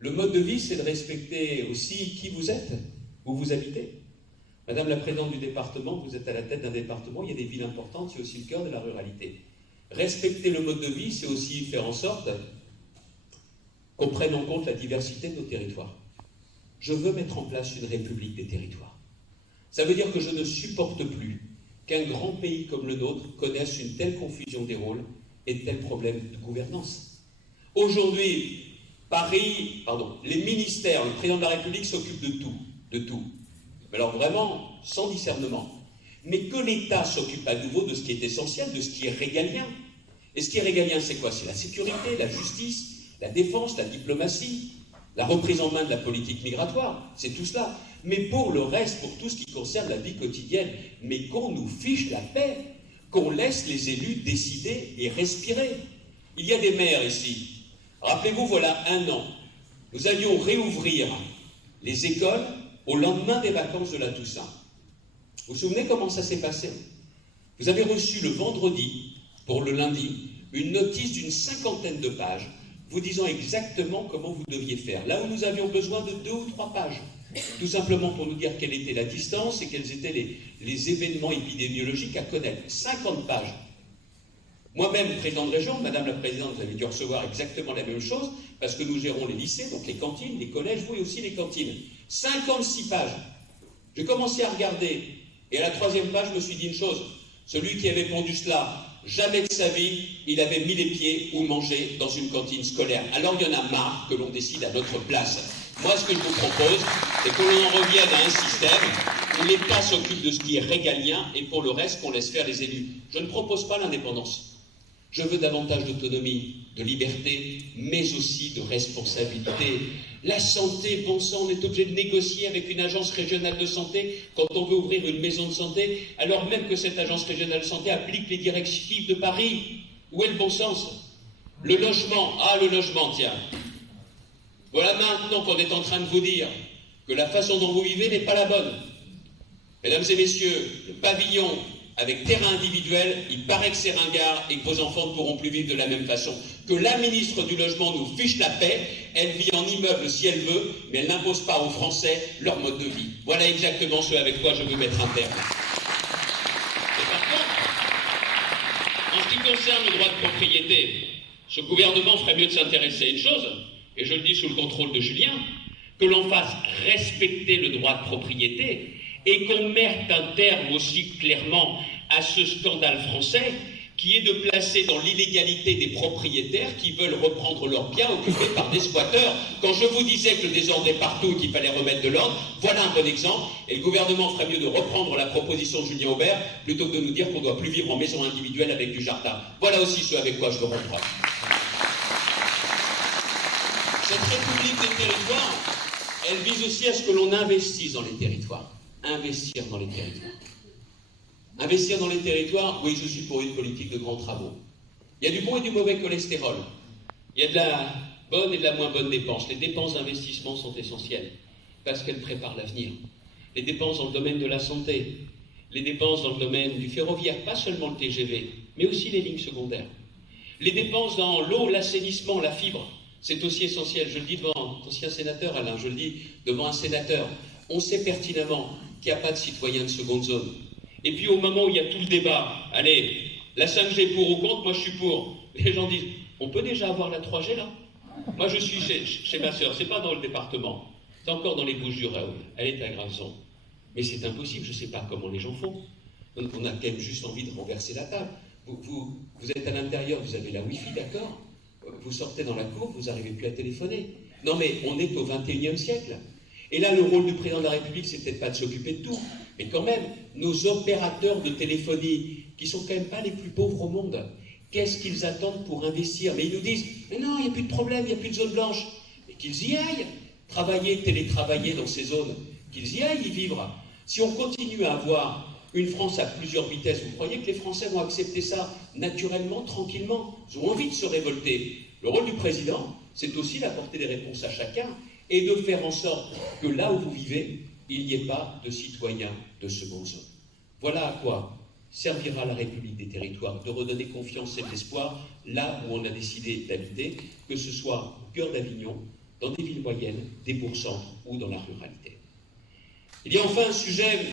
Le mode de vie, c'est de respecter aussi qui vous êtes, où vous habitez. Madame la présidente du département, vous êtes à la tête d'un département, il y a des villes importantes, c'est aussi le cœur de la ruralité. Respecter le mode de vie, c'est aussi faire en sorte qu'on prenne en compte la diversité de nos territoires. Je veux mettre en place une république des territoires. Ça veut dire que je ne supporte plus qu'un grand pays comme le nôtre connaisse une telle confusion des rôles et de tels problèmes de gouvernance. Aujourd'hui, les ministères, le président de la République s'occupe de tout. Mais alors vraiment, sans discernement. Mais que l'État s'occupe à nouveau de ce qui est essentiel, de ce qui est régalien. Et ce qui est régalien, c'est quoi? C'est la sécurité, la justice, la défense, la diplomatie, la reprise en main de la politique migratoire, c'est tout cela. Mais pour le reste, pour tout ce qui concerne la vie quotidienne, mais qu'on nous fiche la paix, qu'on laisse les élus décider et respirer. Il y a des maires ici. Rappelez-vous, voilà 1 an, nous allions réouvrir les écoles au lendemain des vacances de la Toussaint. Vous vous souvenez comment ça s'est passé? Vous avez reçu le vendredi, pour le lundi, une notice d'une 50aine de pages vous disant exactement comment vous deviez faire. Là où nous avions besoin de 2 ou 3 pages, tout simplement pour nous dire quelle était la distance et quels étaient les événements épidémiologiques à connaître. 50 pages. Moi-même, président de région, Madame la Présidente, vous avez dû recevoir exactement la même chose, parce que nous gérons les lycées, donc les cantines, les collèges, vous et aussi les cantines. 56 pages. J'ai commencé à regarder, et à la 3e page, je me suis dit une chose, celui qui avait pondu cela, jamais de sa vie, il avait mis les pieds ou mangé dans une cantine scolaire. Alors il y en a marre que l'on décide à notre place. Moi, ce que je vous propose, c'est que l'on en revienne à un système où l'État s'occupe de ce qui est régalien et pour le reste, qu'on laisse faire les élus. Je ne propose pas l'indépendance. Je veux davantage d'autonomie, de liberté, mais aussi de responsabilité. La santé, bon sang, on est obligé de négocier avec une agence régionale de santé quand on veut ouvrir une maison de santé, alors même que cette agence régionale de santé applique les directives de Paris. Où est le bon sens? Le logement, le logement, tiens. Voilà maintenant qu'on est en train de vous dire que la façon dont vous vivez n'est pas la bonne. Mesdames et messieurs, le pavillon avec terrain individuel, il paraît que c'est ringard et que vos enfants ne pourront plus vivre de la même façon. Que la ministre du Logement nous fiche la paix, elle vit en immeuble si elle veut, mais elle n'impose pas aux Français leur mode de vie. Voilà exactement ce avec quoi je veux mettre un terme. Et par contre, en ce qui concerne le droit de propriété, ce gouvernement ferait mieux de s'intéresser à une chose, et je le dis sous le contrôle de Julien, que l'on fasse respecter le droit de propriété et qu'on mette un terme aussi clairement à ce scandale français qui est de placer dans l'illégalité des propriétaires qui veulent reprendre leurs biens occupés par des squatteurs. Quand je vous disais que le désordre est partout et qu'il fallait remettre de l'ordre, voilà un bon exemple. Et le gouvernement ferait mieux de reprendre la proposition de Julien Aubert plutôt que de nous dire qu'on ne doit plus vivre en maison individuelle avec du jardin. Voilà aussi ce avec quoi je le reproche. Cette République des territoires, elle vise aussi à ce que l'on investisse dans les territoires. Investir dans les territoires. Investir dans les territoires, oui, je suis pour une politique de grands travaux. Il y a du bon et du mauvais cholestérol. Il y a de la bonne et de la moins bonne dépense. Les dépenses d'investissement sont essentielles parce qu'elles préparent l'avenir. Les dépenses dans le domaine de la santé, les dépenses dans le domaine du ferroviaire, pas seulement le TGV, mais aussi les lignes secondaires. Les dépenses dans l'eau, l'assainissement, la fibre, c'est aussi essentiel. Je le dis devant un ancien sénateur, Alain, je le dis devant un sénateur. On sait pertinemment qu'il n'y a pas de citoyens de seconde zone. Et puis au moment où il y a tout le débat, allez, la 5G pour ou contre, moi je suis pour. Les gens disent, on peut déjà avoir la 3G là? Moi je suis chez ma sœur, c'est pas dans le département, c'est encore dans les Bouches-du-Rhône, elle est à Graveson. Mais c'est impossible, je ne sais pas comment les gens font. Donc on a quand même juste envie de renverser la table. Vous êtes à l'intérieur, vous avez la Wi-Fi, d'accord? Vous sortez dans la cour, vous n'arrivez plus à téléphoner. Non mais on est au 21e siècle. Et là, le rôle du président de la République, c'est peut-être pas de s'occuper de tout, mais quand même, nos opérateurs de téléphonie, qui sont quand même pas les plus pauvres au monde, qu'est-ce qu'ils attendent pour investir? Mais ils nous disent, mais non, il n'y a plus de problème, il n'y a plus de zone blanche. Mais qu'ils y aillent, travailler, télétravailler dans ces zones, qu'ils y aillent y vivre. Si on continue à avoir une France à plusieurs vitesses, vous croyez que les Français vont accepter ça naturellement, tranquillement? Ils ont envie de se révolter. Le rôle du président, c'est aussi d'apporter des réponses à chacun, et de faire en sorte que là où vous vivez, il n'y ait pas de citoyens de seconde zone. Voilà à quoi servira la République des territoires, de redonner confiance et de l'espoir là où on a décidé d'habiter, que ce soit au cœur d'Avignon dans des villes moyennes, des bourgs-centres ou dans la ruralité. Il y a enfin un sujet